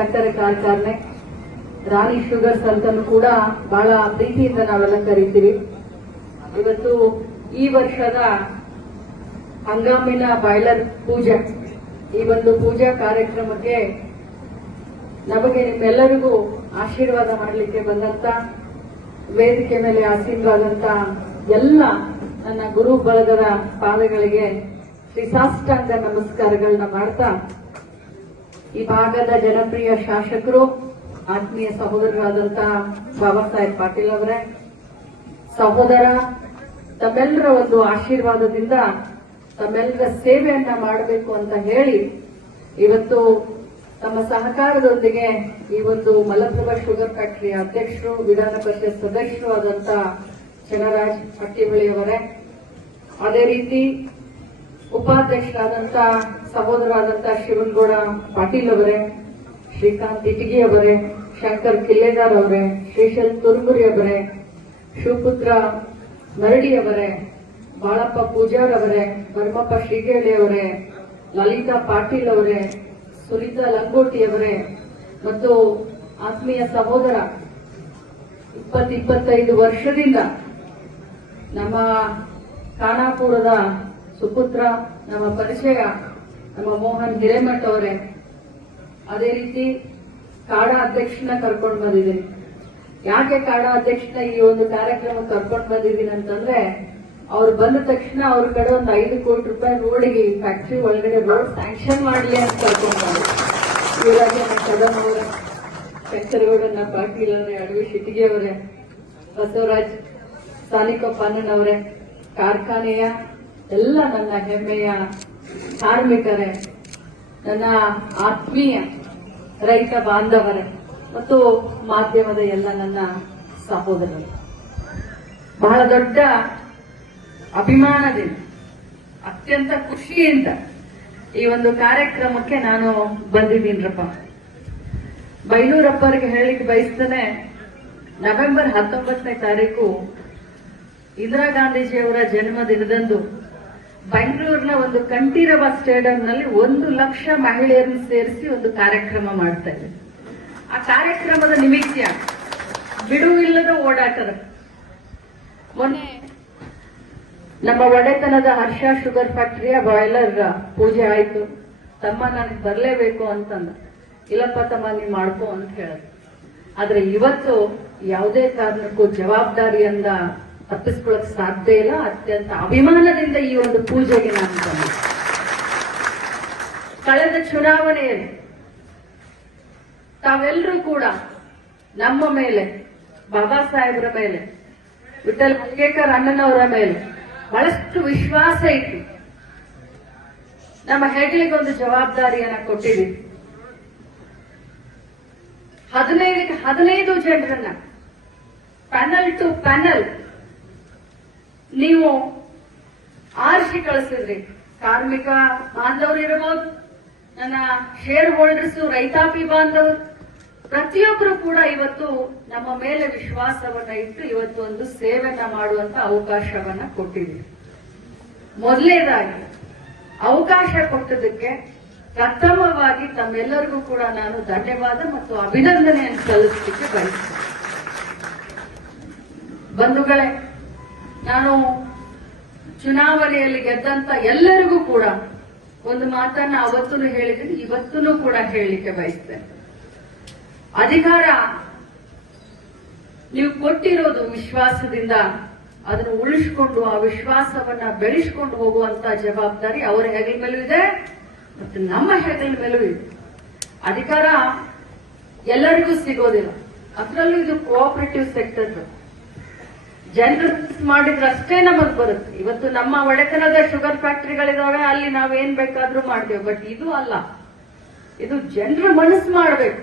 ಸಕ್ಕರೆ ಕಾರ್ಖಾನೆ ರಾಣಿ ಶುಗರ್ಸ್ ಅಂತಲೂ ಕೂಡ ಬಹಳ ಪ್ರೀತಿಯಿಂದ ನಾವೆಲ್ಲ ಕರಿತೀವಿ. ಇವತ್ತು ಈ ವರ್ಷದ ಹಂಗಾಮಿನ ಬಾಯ್ಲರ್ ಪೂಜೆ, ಈ ಒಂದು ಪೂಜಾ ಕಾರ್ಯಕ್ರಮಕ್ಕೆ ನಮಗೆ ನಿಮ್ಮೆಲ್ಲರಿಗೂ ಆಶೀರ್ವಾದ ಮಾಡಲಿಕ್ಕೆ ಬಂದಂತ, ವೇದಿಕೆ ಮೇಲೆ ಆಸೀನರಾದಂತ ಎಲ್ಲ ನನ್ನ ಗುರು ಬಳಗದ ಪಾದಗಳಿಗೆ ಶ್ರೀಸಾಷ್ಟಾಂಗ ನಮಸ್ಕಾರಗಳನ್ನ ಮಾಡ್ತಾ, ಈ ಭಾಗದ ಜನಪ್ರಿಯ ಶಾಸಕರು, ಆತ್ಮೀಯ ಸಹೋದರರಾದಂತ ಬಾಬಾ ಸಾಹೇಬ್ ಪಾಟೀಲ್ ಅವರೇ, ಸಹೋದರ, ತಮ್ಮೆಲ್ಲರ ಒಂದು ಆಶೀರ್ವಾದದಿಂದ ತಮ್ಮೆಲ್ಲರ ಸೇವೆಯನ್ನ ಮಾಡಬೇಕು ಅಂತ ಹೇಳಿ ಇವತ್ತು ತಮ್ಮ ಸಹಕಾರದೊಂದಿಗೆ ಈ ಒಂದು ಮಲಪ್ರಭಾ ಶುಗರ್ ಫ್ಯಾಕ್ಟರಿಯ ಅಧ್ಯಕ್ಷರು, ವಿಧಾನ ಪರಿಷತ್ ಸದಸ್ಯರು ಆದಂತ ಚನ್ನರಾಜ್ ಹಟ್ಟಿಬಳಿ ಅವರೇ, ಅದೇ ರೀತಿ ಉಪಾಧ್ಯಕ್ಷರಾದಂತ ಸಹೋದರಾದಂತ ಶಿವನಗೌಡ ಪಾಟೀಲ್ ಅವರೇ, ಶ್ರೀಕಾಂತ್ ಇಟಗಿ ಅವರೇ, ಶಂಕರ್ ಕಿಲ್ಲೆದಾರ್ ಅವರೇ, ಶ್ರೀಶೈಲ್ ತುರುಮುರಿ ಅವರೇ, ಶಿವಪುತ್ರ ಮರಡಿ ಅವರೇ, ಬಾಳಪ್ಪ ಪೂಜಾರ್ ಅವರೇ, ಭರಮಪ್ಪ ಶ್ರೀಗೇಳಿ ಅವರೇ, ಲಲಿತಾ ಪಾಟೀಲ್ ಅವರೇ, ಸುನೀತಾ ಲಂಗೋಟಿ ಅವರೇ ಮತ್ತು ಆತ್ಮೀಯ ಸಹೋದರ 20-25 ವರ್ಷದಿಂದ ನಮ್ಮ ಖಾನಾಪುರದ ಸುಪುತ್ರ, ನಮ್ಮ ಪರಿಚಯ ನಮ್ಮ ಮೋಹನ್ ಹಿರೇಮಠ್ ಅವರೇ, ಅದೇ ರೀತಿ ಕಾಡಾ ಅಧ್ಯಕ್ಷನ ಕರ್ಕೊಂಡು ಬಂದಿದ್ದೀನಿ. ಯಾಕೆ ಕಾಡಾ ಅಧ್ಯಕ್ಷನ ಈ ಒಂದು ಕಾರ್ಯಕ್ರಮ ಕರ್ಕೊಂಡು ಬಂದಿದ್ದೀನಿ ಅಂತಂದ್ರೆ, ಅವ್ರು ಬಂದ ತಕ್ಷಣ ಅವ್ರ ಕಡೆ ಒಂದು 5 ಕೋಟಿ ರೂಪಾಯಿ ರೋಡಿಗೆ, ಫ್ಯಾಕ್ಟರಿ ಒಳಗಡೆ ರೋಡ್ ಸ್ಯಾಂಕ್ಷನ್ ಮಾಡಲಿ ಅಂತ ಕರ್ಕೊಂಡು ಬಂದ್ರು. ಯುವರಾಜನ ಕದಂ ಅವರೇ, ಶಂಕರಗೌಡನ ಪಾಟೀಲ್ ಅವರೇ, ಅಡವಿ ಶಿಟಿಗೆ ಅವರೇ, ಬಸವರಾಜ್ ಸಾಲಿಕೊಪ್ಪ ಅಣ್ಣನವರೇ, ಕಾರ್ಖಾನೆಯ ಎಲ್ಲ ನನ್ನ ಹೆಮ್ಮೆಯ ಕಾರ್ಮಿಕರೇ, ನನ್ನ ಆತ್ಮೀಯ ರೈತ ಬಾಂಧವರೇ ಮತ್ತು ಮಾಧ್ಯಮದ ಎಲ್ಲ ನನ್ನ ಸಹೋದರರು, ಬಹಳ ದೊಡ್ಡ ಅಭಿಮಾನದಿಂದ, ಅತ್ಯಂತ ಖುಷಿಯಿಂದ ಈ ಒಂದು ಕಾರ್ಯಕ್ರಮಕ್ಕೆ ನಾನು ಬಂದಿದ್ದೀನ್ರಪ್ಪ. ಬೈಲೂರಪ್ಪರಿಗೆ ಹೇಳಿಕ್ಕೆ ಬಯಸ್ತೇನೆ, ನವೆಂಬರ್ 19ನೇ ತಾರೀಕು ಇಂದಿರಾ ಗಾಂಧೀಜಿಯವರ ಜನ್ಮದಿನದಂದು ಬೆಂಗಳೂರಿನ ಒಂದು ಕಂಠೀರವ ಸ್ಟೇಡಿಯಂನಲ್ಲಿ 1 ಲಕ್ಷ ಮಹಿಳೆಯರನ್ನು ಸೇರಿಸಿ ಒಂದು ಕಾರ್ಯಕ್ರಮ ಮಾಡ್ತಾ ಇದ್ದಾರೆ. ಆ ಕಾರ್ಯಕ್ರಮದ ನಿಮಿತ್ತ ಬಿಡುವಿಲ್ಲದ ಓಡಾಟದ ಮೊನ್ನೆ ನಮ್ಮ ಒಡೆತನದ ಹರ್ಷ ಶುಗರ್ ಫ್ಯಾಕ್ಟರಿಯ ಬಾಯ್ಲರ್ ಪೂಜೆ ಆಯ್ತು. ತಮ್ಮ ನನಗೆ ಬರಲೇಬೇಕು ಅಂತಂದ. ಇಲ್ಲಪ್ಪ ತಮ್ಮ ನೀವು ಮಾಡ್ಕೋ ಅಂತ ಹೇಳಿದ್ರು. ಆದ್ರೆ ಇವತ್ತು ಯಾವುದೇ ಕಾರಣಕ್ಕೂ ಜವಾಬ್ದಾರಿಯಿಂದ ತಪ್ಪಿಸ್ಕೊಳ್ಳಕ್ ಸಾಧ್ಯ ಇಲ್ಲ. ಅತ್ಯಂತ ಅಭಿಮಾನದಿಂದ ಈ ಒಂದು ಪೂಜೆಗೆ ನಾನು ಬಂದೆ. ಕಳೆದ ಚುನಾವಣೆಯಲ್ಲಿ ತಾವೆಲ್ಲರೂ ಕೂಡ ನಮ್ಮ ಮೇಲೆ, ಬಾಬಾ ಸಾಹೇಬರ ಮೇಲೆ, ವಿಠಲ್ ಹಲ್ಗೇಕರ್ ಅಣ್ಣನವರ ಮೇಲೆ ಬಹಳಷ್ಟು ವಿಶ್ವಾಸ ಇಟ್ಟು ನಮ್ಮ ಹೆಗಲಿಗೆ ಒಂದು ಜವಾಬ್ದಾರಿಯನ್ನ ಕೊಟ್ಟಿದ್ದೀವಿ. 15 ಜನರನ್ನ ಪ್ಯಾನಲ್ ಟು ಪ್ಯಾನಲ್ ನೀವು ಆರಿಸಿ ಕಳಿಸಿದ್ರಿ. ಕಾರ್ಮಿಕ ಬಾಂಧವರು ಇರಬಹುದು, ನನ್ನ ಶೇರ್ ಹೋಲ್ಡರ್ಸ್, ರೈತಾಪಿ ಬಾಂಧವರು, ಪ್ರತಿಯೊಬ್ಬರು ಕೂಡ ಇವತ್ತು ನಮ್ಮ ಮೇಲೆ ವಿಶ್ವಾಸವನ್ನ ಇಟ್ಟು ಇವತ್ತು ಒಂದು ಸೇವೆಯನ್ನ ಮಾಡುವಂತ ಅವಕಾಶವನ್ನ ಕೊಟ್ಟಿದ್ದೀವಿ. ಮೊದಲನೇದಾಗಿ ಅವಕಾಶ ಕೊಟ್ಟದಕ್ಕೆ ಪ್ರಥಮವಾಗಿ ತಮ್ಮೆಲ್ಲರಿಗೂ ಕೂಡ ನಾನು ಧನ್ಯವಾದ ಮತ್ತು ಅಭಿನಂದನೆಯನ್ನು ಸಲ್ಲಿಸಲಿಕ್ಕೆ ಬಯಸ್ತೇನೆ. ಬಂಧುಗಳೇ, ನಾನು ಚುನಾವಣೆಯಲ್ಲಿ ಗೆದ್ದಂತ ಎಲ್ಲರಿಗೂ ಕೂಡ ಒಂದು ಮಾತನ್ನ ಅವತ್ತೂ ಹೇಳಿದ್ದೀನಿ, ಇವತ್ತೂ ಕೂಡ ಹೇಳಲಿಕ್ಕೆ ಬಯಸ್ತೇನೆ. ಅಧಿಕಾರ ನೀವು ಕೊಟ್ಟಿರೋದು ವಿಶ್ವಾಸದಿಂದ, ಅದನ್ನು ಉಳಿಸಿಕೊಂಡು ಆ ವಿಶ್ವಾಸವನ್ನ ಬೆಳೆಸಿಕೊಂಡು ಹೋಗುವಂತ ಜವಾಬ್ದಾರಿ ಅವರ ಹೆಗಲ ಮೇಲೂ ಇದೆ ಮತ್ತು ನಮ್ಮ ಹೆಗಲ ಮೇಲೂ ಇದೆ. ಅಧಿಕಾರ ಎಲ್ಲರಿಗೂ ಸಿಗೋದಿಲ್ಲ, ಅದರಲ್ಲೂ ಇದು ಕೋಆಪರೇಟಿವ್ ಸೆಕ್ಟರ್. ಜನರು ಮಾಡಿದ್ರೆ ಅಷ್ಟೇ ನಮಗ್ ಬರುತ್ತೆ. ಇವತ್ತು ನಮ್ಮ ಒಡೆತನದ ಶುಗರ್ ಫ್ಯಾಕ್ಟರಿಗಳಿದಾವೆ, ಅಲ್ಲಿ ನಾವೇನ್ ಬೇಕಾದ್ರೂ ಮಾಡ್ತೇವೆ. ಬಟ್ ಇದು ಅಲ್ಲ, ಇದು ಜನರು ಮನಸ್ಸು ಮಾಡಬೇಕು.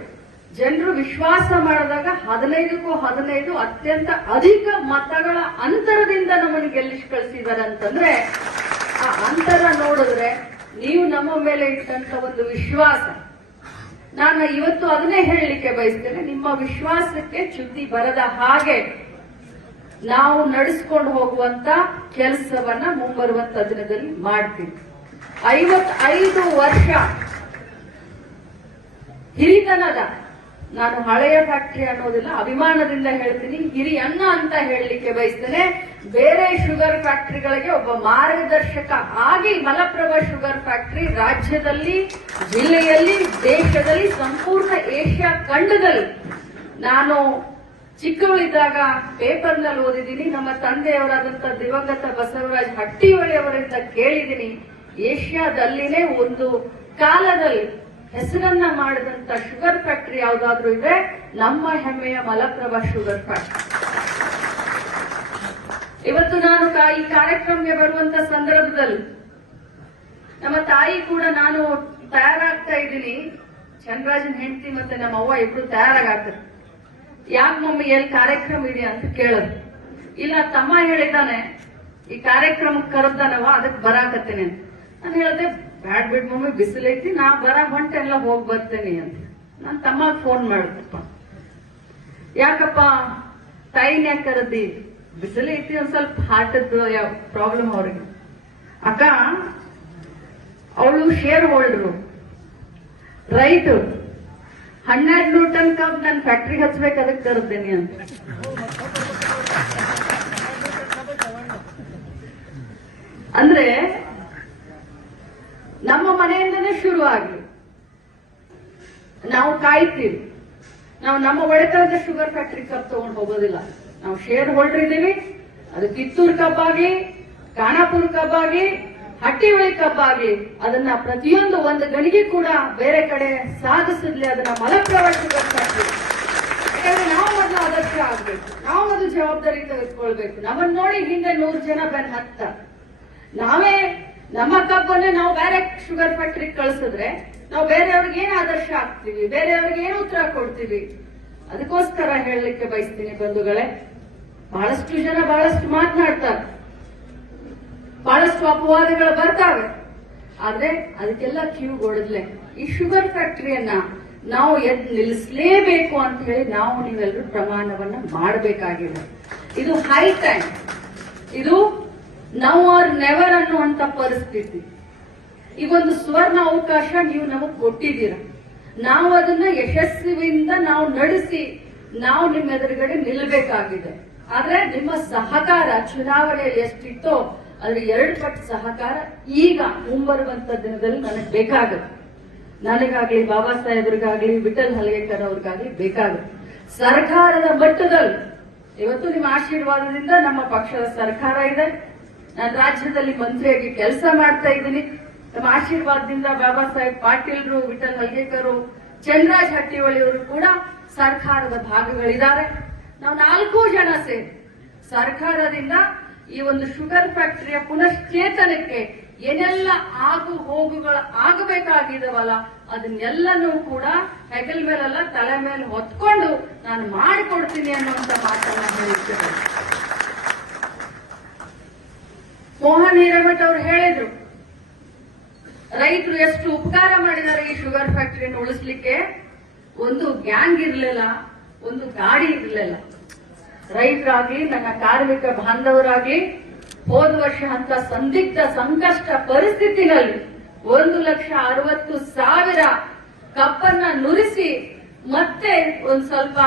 ಜನರು ವಿಶ್ವಾಸ ಮಾಡಿದಾಗ 15ಕ್ಕೂ 15 ಅತ್ಯಂತ ಅಧಿಕ ಮತಗಳ ಅಂತರದಿಂದ ನಮ್ಮನ್ನು ಗೆಲ್ಲಿಸಿ ಕಳಿಸಿದ್ದಾರೆ ಅಂತಂದ್ರೆ, ಆ ಅಂತರ ನೋಡಿದ್ರೆ ನೀವು ನಮ್ಮ ಮೇಲೆ ಇಟ್ಟಂತ ಒಂದು ವಿಶ್ವಾಸ, ನಾನು ಇವತ್ತು ಅದನ್ನೇ ಹೇಳಲಿಕ್ಕೆ ಬಯಸ್ತೇನೆ. ನಿಮ್ಮ ವಿಶ್ವಾಸಕ್ಕೆ ಚ್ಯುತಿ ಬರದ ಹಾಗೆ ನಾವು ನಡೆಸ್ಕೊಂಡು ಹೋಗುವಂತ ಕೆಲಸವನ್ನ ಮುಂಬರುವಂತ ದಿನದಲ್ಲಿ ಮಾಡ್ತೀವಿ. 55 ವರ್ಷ ಹಿರಿತನದ, ನಾನು ಹಳೆಯ ಫ್ಯಾಕ್ಟರಿ ಅನ್ನೋದಿಲ್ಲ, ಅಭಿಮಾನದಿಂದ ಹೇಳ್ತೀನಿ, ಹಿರಿಯನ್ನ ಅಂತ ಹೇಳಲಿಕ್ಕೆ ಬಯಸ್ತೇನೆ. ಬೇರೆ ಶುಗರ್ ಫ್ಯಾಕ್ಟರಿಗಳಿಗೆ ಒಬ್ಬ ಮಾರ್ಗದರ್ಶಕ ಆಗಿ ಮಲಪ್ರಭಾ ಶುಗರ್ ಫ್ಯಾಕ್ಟರಿ ರಾಜ್ಯದಲ್ಲಿ, ಜಿಲ್ಲೆಯಲ್ಲಿ, ದೇಶದಲ್ಲಿ, ಸಂಪೂರ್ಣ ಏಷ್ಯಾ ಖಂಡದಲ್ಲಿ, ನಾನು ಚಿಕ್ಕವಳಿದ್ದಾಗ ಪೇಪರ್ನಲ್ಲಿ ಓದಿದ್ದೀನಿ, ನಮ್ಮ ತಂದೆಯವರಾದಂತ ದಿವಂಗತ ಬಸವರಾಜ್ ಹಟ್ಟಿಹೊಳೆಯವರಿಂದ ಕೇಳಿದ್ದೀನಿ, ಏಷ್ಯಾದಲ್ಲಿನೇ ಒಂದು ಕಾಲದಲ್ಲಿ ಹೆಸರನ್ನ ಮಾಡಿದಂತ ಶುಗರ್ ಫ್ಯಾಕ್ಟರಿ ಯಾವ್ದಾದ್ರು ಇದೆ, ನಮ್ಮ ಹೆಮ್ಮೆಯ ಮಲಪ್ರಭಾ ಶುಗರ್ ಫ್ಯಾಕ್ಟರಿ. ಇವತ್ತು ನಾನು ಈ ಕಾರ್ಯಕ್ರಮಕ್ಕೆ ಬರುವಂತ ಸಂದರ್ಭದಲ್ಲಿ ನಮ್ಮ ತಾಯಿ ಕೂಡ, ನಾನು ತಯಾರಾಗ್ತಾ ಇದ್ದೀನಿ, ಚಂದ್ರರಾಜನ್ ಹೆಂಡತಿ ಮತ್ತೆ ನಮ್ಮ ಅವ್ವ ಇಬ್ರು ತಯಾರಾಗ್ತಾರೆ. ಯಾಕೆ ಮಮ್ಮಿ ಎಲ್ಲಿ ಕಾರ್ಯಕ್ರಮ ಇದೆಯಾ ಅಂತ ಕೇಳೋದು. ಇಲ್ಲ ತಮ್ಮ ಹೇಳಿದಾನೆ ಈ ಕಾರ್ಯಕ್ರಮಕ್ಕೆ ಕರೆದಾನವ, ಅದಕ್ಕೆ ಬರಾಕತ್ತೇನೆ ಅಂತ. ನಾನು ಹೇಳ್ದೆ ಬ್ಯಾಡ್ ಬಿಡ್ ಮಮ್ಮಿ, ಬಿಸಿಲೈತಿ, ನಾ ಹೊಂಟೆಲ್ಲ ಹೋಗಿ ಬರ್ತೇನೆ ಅಂತ. ನಾನು ತಮ್ಮ ಫೋನ್ ಮಾಡಿದಪ್ಪ, ಯಾಕಪ್ಪ ತಾಯಿನ ಯಾಕೆ ಕರದಿ, ಬಿಸಿಲೈತಿ, ಒಂದ್ ಸ್ವಲ್ಪ ಹಾರ್ಟದ್ದು ಯಾವ ಪ್ರಾಬ್ಲಮ್ ಅವ್ರಿಗೆ. ಅಕ್ಕ ಅವಳು share holder, right, 12 Newton cup ನನ್ನ ಫ್ಯಾಕ್ಟ್ರಿಗೆ ಹಚ್ಬೇಕು, ಅದಕ್ಕೆ ಕರೆದೇನಿ ಅಂತ. ಅಂದ್ರೆ ನಮ್ಮ ಮನೆಯಿಂದನೇ ಶುರು ಆಗ್ಲಿ, ನಾವು ಕಾಯ್ತೀವಿ. ನಾವು ನಮ್ಮ ಒಡೆತನದ ಶುಗರ್ ಫ್ಯಾಕ್ಟರಿ ಕಪ್ ತಗೊಂಡು ಹೋಗೋದಿಲ್ಲ. ನಾವು ಶೇರ್ ಹೋಲ್ಡರ್ ಇದ್ದೀವಿ. ಅದು ಕಿತ್ತೂರು ಕಬ್ ಆಗ್ಲಿ, ಖಾನಾಪುರ ಕಬ್ ಆಗ್ಲಿ, ಹಟ್ಟಿಹೊಳಿ ಕಬ್ ಆಗ್ಲಿ, ಅದನ್ನ ಪ್ರತಿಯೊಂದು ಒಂದು ಗಣಿಗೆ ಕೂಡ ಬೇರೆ ಕಡೆ ಸಾಗಿಸಿದ್ಲಿ, ಅದನ್ನ ಮಲಪ್ರಭಾ ಶುಗರ್ ಫ್ಯಾಕ್ಟರಿ. ಯಾಕಂದ್ರೆ ನಾವು ಮೊದಲು ಆದರ್ಶ ಆಗ್ಬೇಕು, ನಾವು ಮೊದಲು ಜವಾಬ್ದಾರಿ ತೆಗೆದುಕೊಳ್ಬೇಕು. ನಮ್ಮನ್ನ ನೋಡಿ ಹಿಂದೆ 100 ಜನ ಬೆನ್ ಹತ್ತ, ನಾವೇ ನಮ್ಮ ಕಬ್ಬನ್ನೇ ನಾವು ಬೇರೆ ಶುಗರ್ ಫ್ಯಾಕ್ಟರಿ ಕಳಿಸಿದ್ರೆ ನಾವು ಬೇರೆಯವ್ರಿಗೆ ಏನ್ ಆದರ್ಶ ಆಗ್ತೀವಿ, ಬೇರೆಯವ್ರಿಗೆ ಏನು ಉತ್ತರ ಕೊಡ್ತೀವಿ. ಅದಕ್ಕೋಸ್ಕರ ಹೇಳಲಿಕ್ಕೆ ಬಯಸ್ತೀನಿ ಬಂಧುಗಳೇ, ಬಹಳಷ್ಟು ಜನ ಬಹಳಷ್ಟು ಮಾತನಾಡ್ತಾರೆ, ಬಹಳಷ್ಟು ಅಪವಾದಗಳು ಬರ್ತಾವೆ, ಆದ್ರೆ ಅದಕ್ಕೆಲ್ಲ ಕಿವಿಗೊಡದ್ಲೆ ಈ ಶುಗರ್ ಫ್ಯಾಕ್ಟರಿಯನ್ನ ನಾವು ನಿಲ್ಲಿಸಲೇಬೇಕು ಅಂತ ಹೇಳಿ ನಾವು ನೀವೆಲ್ಲರೂ ಪ್ರಮಾಣವನ್ನ ಮಾಡಬೇಕಾಗಿದೆ. ಇದು ಹೈ ಟೈಮ್, ಇದು ನೌ ಆರ್ ನೆವರ್ ಅನ್ನುವಂತ ಪರಿಸ್ಥಿತಿ. ಈಗೊಂದು ಸುವರ್ಣ ಅವಕಾಶ ನೀವು ನಮಗ್ ಕೊಟ್ಟಿದ್ದೀರ, ನಾವು ಅದನ್ನ ಯಶಸ್ವಿಯಿಂದ ನಾವು ನಡೆಸಿ ನಾವು ನಿಮ್ಮ ಎದುರುಗಡೆ ನಿಲ್ಲಬೇಕಾಗಿದೆ. ಆದ್ರೆ ನಿಮ್ಮ ಸಹಕಾರ ಚುನಾವಣೆಯಲ್ಲಿ ಎಷ್ಟಿತ್ತೋ ಅದ್ರ 2 ಪಟ್ಟು ಸಹಕಾರ ಈಗ ಮುಂಬರುವಂತ ದಿನದಲ್ಲಿ ನನಗೆ ಬೇಕಾಗುತ್ತೆ. ನನಗಾಗ್ಲಿ, ಬಾಬಾ ಸಾಹೇಬ್ರಿಗಾಗ್ಲಿ, ವಿಠಲ್ ಹಲಗೇಕರ್ ಅವ್ರಿಗಾಗ್ಲಿ ಬೇಕಾಗುತ್ತೆ. ಸರ್ಕಾರದ ಮಟ್ಟದಲ್ಲಿ ಇವತ್ತು ನಿಮ್ಮ ಆಶೀರ್ವಾದದಿಂದ ನಮ್ಮ ಪಕ್ಷದ ಸರ್ಕಾರ ಇದೆ. ನಾನು ರಾಜ್ಯದಲ್ಲಿ ಮಂತ್ರಿಯಾಗಿ ಕೆಲಸ ಮಾಡ್ತಾ ಇದ್ದೀನಿ. ನಮ್ಮ ಆಶೀರ್ವಾದದಿಂದ ಬಾಬಾ ಸಾಹೇಬ್ ಪಾಟೀಲ್ರು, ವಿಠಲ್ ಹಲ್ಗೇಕರ್, ಚಂದ್ರರಾಜ್ ಹಟ್ಟಿಹೊಳಿಯವರು ಕೂಡ ಸರ್ಕಾರದ ಭಾಗಗಳಿದ್ದಾರೆ. ನಾವು 4 ಜನ ಸೇರಿ ಸರ್ಕಾರದಿಂದ ಈ ಒಂದು ಶುಗರ್ ಫ್ಯಾಕ್ಟರಿಯ ಪುನಶ್ಚೇತನಕ್ಕೆ ಏನೆಲ್ಲ ಆಗು ಹೋಗುಗಳು ಆಗಬೇಕಾಗಿದವಲ್ಲ ಅದನ್ನೆಲ್ಲನೂ ಕೂಡ ಹೆಗಲ ಮೇಲೆಲ್ಲ ತಲೆ ಮೇಲೆ ಹೊತ್ಕೊಂಡು ನಾನು ಮಾಡಿಕೊಡ್ತೀನಿ ಅನ್ನುವಂತ ಮಾತನ್ನ ಹೇಳಿದ್ದೇನೆ. ಮೋಹನ್ ಹಿರೇಮಠ ಅವರು ಹೇಳಿದ್ರು, ರೈತರು ಎಷ್ಟು ಉಪಕಾರ ಮಾಡಿದ್ದಾರೆ ಈ ಶುಗರ್ ಫ್ಯಾಕ್ಟರಿಯನ್ನು ಉಳಿಸ್ಲಿಕ್ಕೆ. ಒಂದು ಗ್ಯಾಂಗ್ ಇರ್ಲಿಲ್ಲ, ಒಂದು ಗಾಡಿ ಇರ್ಲಿಲ್ಲ. ರೈತರಾಗ್ಲಿ, ನನ್ನ ಕಾರ್ಮಿಕ ಬಾಂಧವರಾಗ್ಲಿ, ಹೋದ ವರ್ಷ ಅಂತ ಸಂದಿಗ್ಧ ಸಂಕಷ್ಟ ಪರಿಸ್ಥಿತಿನಲ್ಲಿ 1,60,000 ಕಪ್ಪನ್ನ ನುರಿಸಿ ಮತ್ತೆ ಒಂದ್ ಸ್ವಲ್ಪ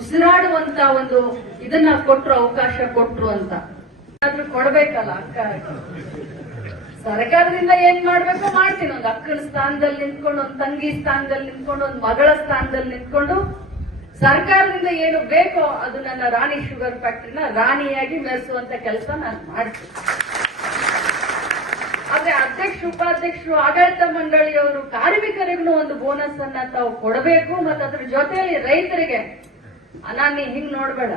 ಉಸಿರಾಡುವಂತ ಒಂದು ಇದನ್ನ ಕೊಟ್ರು, ಅವಕಾಶ ಕೊಟ್ರು ಅಂತ. ಆದ್ರೂ ಕೊಡ್ಬೇಕಲ್ಲ ಅಕ್ಕ, ಸರ್ಕಾರದಿಂದ ಏನ್ ಮಾಡ್ಬೇಕೋ ಮಾಡ್ತೀನಿ. ಒಂದು ಅಕ್ಕನ ಸ್ಥಾನದಲ್ಲಿ ನಿಂತ್ಕೊಂಡು, ಒಂದು ತಂಗಿ ಸ್ಥಾನದಲ್ಲಿ ನಿಂತ್ಕೊಂಡು, ಒಂದು ಮಗಳ ಸ್ಥಾನದಲ್ಲಿ ನಿಂತ್ಕೊಂಡು ಸರ್ಕಾರದಿಂದ ಏನು ಬೇಕೋ ಅದು ನನ್ನ ರಾಣಿ ಶುಗರ್ ಫ್ಯಾಕ್ಟರಿನ ರಾಣಿಯಾಗಿ ಮೆರೆಸುವಂತ ಕೆಲಸ ನಾನು ಮಾಡ್ತೀನಿ. ಆದ್ರೆ ಅಧ್ಯಕ್ಷ, ಉಪಾಧ್ಯಕ್ಷರು, ಆಡಳಿತ ಮಂಡಳಿಯವರು ಕಾರ್ಮಿಕರಿಗೂ ಒಂದು ಬೋನಸ್ ಅನ್ನ ತಾವು ಕೊಡಬೇಕು. ಮತ್ತೆ ಅದ್ರ ಜೊತೆಯಲ್ಲಿ ರೈತರಿಗೆ ನೀ ಹಿಂಗ್ ನೋಡ್ಬೇಡ,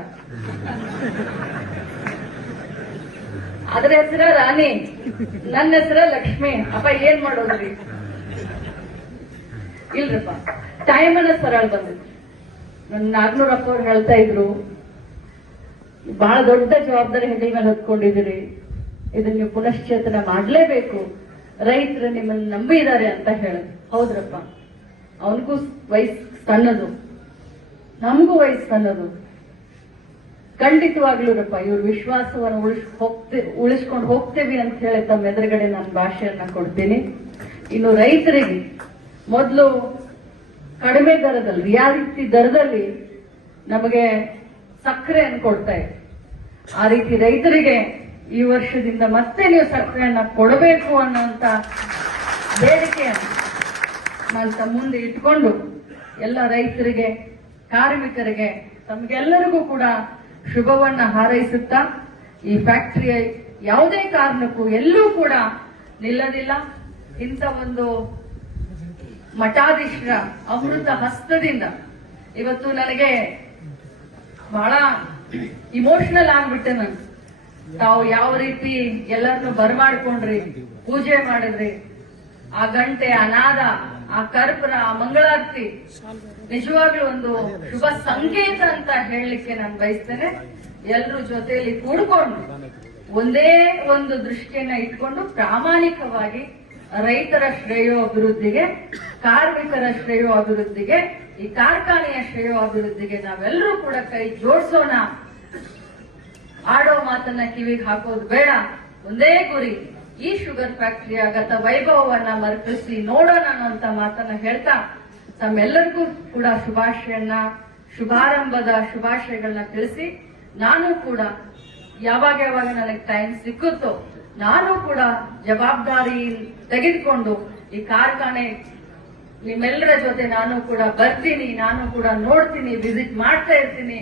ಅದ್ರ ಹೆಸರ ರಾಣಿ, ನನ್ನ ಹೆಸರ ಲಕ್ಷ್ಮಿ. ಅಪ್ಪ ಏನ್ ಮಾಡೋದ್ರಿ? ಇಲ್ರಪ್ಪ, ಟೈಮ್ ಅನ್ನ ಸರಳ ಬಂದಿತ್ತು. ನನ್ನ ನಾಗನೂರಪ್ಪ ಅವ್ರು ಹೇಳ್ತಾ ಇದ್ರು, ಬಹಳ ದೊಡ್ಡ ಜವಾಬ್ದಾರಿ ಹೆಗಲ ಮೇಲೆ ಹೊತ್ಕೊಂಡಿದ್ದೀರಿ, ಇದನ್ನ ನೀವು ಪುನಶ್ಚೇತನ ಮಾಡ್ಲೇಬೇಕು, ರೈತರು ನಿಮ್ಮನ್ನು ನಂಬಿದ್ದಾರೆ ಅಂತ ಹೇಳಿದ್ರು. ಹೌದ್ರಪ್ಪ, ಅವನಿಗೂ ವಯಸ್ಸು ಸಣ್ಣದು, ನಮಗೂ ವಯಸ್ಸು ಸಣ್ಣದು. ಖಂಡಿತವಾಗ್ಲೂರಪ್ಪ ಇವ್ರ ವಿಶ್ವಾಸವನ್ನು ಉಳಿಸ್ಕೊಂಡು ಹೋಗ್ತೇವೆ ಅಂತ ಹೇಳಿ ತಮ್ಮ ಎದುರುಗಡೆ ನಾನು ಭಾಷೆಯನ್ನ ಕೊಡ್ತೀನಿ. ಇನ್ನು ರೈತರಿಗೆ ಮೊದಲು ಕಡಿಮೆ ದರದಲ್ಲಿ ರಿಯಾಯಿತಿ ದರದಲ್ಲಿ ನಮಗೆ ಸಕ್ಕರೆಯನ್ನು ಕೊಡ್ತಾ ಇದೆ. ಆ ರೀತಿ ರೈತರಿಗೆ ಈ ವರ್ಷದಿಂದ ಮತ್ತೆ ನೀವು ಸಕ್ಕರೆಯನ್ನ ಕೊಡಬೇಕು ಅನ್ನೋಂಥ ಬೇಡಿಕೆಯನ್ನು ನಾನು ತಮ್ಮ ಮುಂದೆ ಇಟ್ಕೊಂಡು ಎಲ್ಲ ರೈತರಿಗೆ, ಕಾರ್ಮಿಕರಿಗೆ, ತಮಗೆಲ್ಲರಿಗೂ ಕೂಡ ಶುಭವನ್ನ ಹಾರೈಸುತ್ತಾ ಈ ಫ್ಯಾಕ್ಟರಿಯ ಯಾವುದೇ ಕಾರಣಕ್ಕೂ ಎಲ್ಲೂ ಕೂಡ ನಿಲ್ಲದಿಲ್ಲ. ಇಂಥ ಒಂದು ಮಠಾಧೀಶರ ಅಮೃತ ಹಸ್ತದಿಂದ ಇವತ್ತು ನನಗೆ ಬಹಳ ಇಮೋಷನಲ್ ಆಗ್ಬಿಟ್ಟೆ ನಾನು. ತಾವು ಯಾವ ರೀತಿ ಎಲ್ಲರನ್ನು ಬರಮಾಡ್ಕೊಂಡ್ರಿ, ಪೂಜೆ ಮಾಡಿದ್ರಿ, ಆ ಗಂಟೆ, ಆ ನಾದ, ಆ ಕರ್ಪೂರ, ಆ ಮಂಗಳಾರತಿ ನಿಜವಾಗ್ಲೂ ಒಂದು ಶುಭ ಸಂಕೇತ ಅಂತ ಹೇಳಲಿಕ್ಕೆ ನಾನು ಬಯಸ್ತೇನೆ. ಎಲ್ಲರೂ ಜೊತೆಯಲ್ಲಿ ಕೂಡ್ಕೊಂಡು ಒಂದೇ ಒಂದು ದೃಷ್ಟಿಯನ್ನ ಇಟ್ಕೊಂಡು ಪ್ರಾಮಾಣಿಕವಾಗಿ ರೈತರ ಶ್ರೇಯೋಭಿವೃದ್ಧಿಗೆ, ಕಾರ್ಮಿಕರ ಶ್ರೇಯೋಭಿವೃದ್ಧಿಗೆ, ಈ ಕಾರ್ಖಾನೆಯ ಶ್ರೇಯೋಭಿವೃದ್ಧಿಗೆ ನಾವೆಲ್ಲರೂ ಕೂಡ ಕೈ ಜೋಡಿಸೋಣ. ಆಡೋ ಮಾತನ್ನ ಕಿವಿಗೆ ಹಾಕೋದು ಬೇಡ. ಒಂದೇ ಗುರಿ, ಈ ಶುಗರ್ ಫ್ಯಾಕ್ಟರಿಯ ಗತ ವೈಭವವನ್ನ ಮರುಕಳಿಸಿ ನೋಡೋಣ ಅನ್ನೋಂತ ಮಾತನ್ನ ಹೇಳ್ತಾ ತಮ್ಮೆಲ್ಲರಿಗೂ ಕೂಡ ಶುಭಾರಂಭದ ಶುಭಾಶಯಗಳನ್ನ ತಿಳಿಸಿ, ನಾನು ಕೂಡ ಯಾವಾಗ ನನಗೆ ಟೈಮ್ ಸಿಕ್ಕುತ್ತೋ ನಾನು ಕೂಡ ಜವಾಬ್ದಾರಿ ತೆಗೆದುಕೊಂಡು ಈ ಕಾರ್ಖಾನೆ ನಿಮ್ಮೆಲ್ಲರ ಜೊತೆ ನಾನು ಕೂಡ ಬರ್ತೀನಿ, ನಾನು ಕೂಡ ನೋಡ್ತೀನಿ, ವಿಸಿಟ್ ಮಾಡ್ತಾ ಇರ್ತೀನಿ.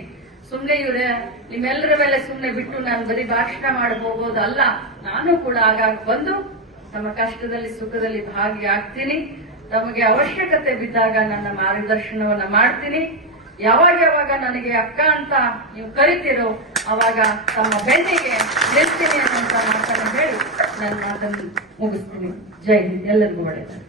ಸುಮ್ನೆ ಇವ್ರೆ ನಿಮ್ಮೆಲ್ಲರ ಮೇಲೆ ಸುಮ್ನೆ ಬಿಟ್ಟು ನಾನು ಬರೀ ಭಾಷಣ ಮಾಡಿ ಹೋಗೋದಲ್ಲ, ನಾನು ಕೂಡ ಆಗಾಗ ಬಂದು ತಮ್ಮ ಕಷ್ಟದಲ್ಲಿ ಸುಖದಲ್ಲಿ ಭಾಗಿಯಾಗ್ತೀನಿ. ತಮಗೆ ಅವಶ್ಯಕತೆ ಬಿದ್ದಾಗ ನನ್ನ ಮಾರ್ಗದರ್ಶನವನ್ನ ಮಾಡ್ತೀನಿ. ಯಾವಾಗ ನನಗೆ ಅಕ್ಕ ಅಂತ ನೀವು ಕರಿತೀರೋ ಅವಾಗ ತಮ್ಮ ಬೆನ್ನಿಗೆ ನಿಲ್ತೀನಿ ಅನ್ನೋಂತ ಮಾತನ್ನು ಹೇಳಿ ನನ್ನ ಮಾತನ್ನು ಮುಗಿಸ್ತೀನಿ. ಜೈ ಹಿಂದ್, ಎಲ್ಲರಿಗೂ ಒಳ್ಳೆಯದು.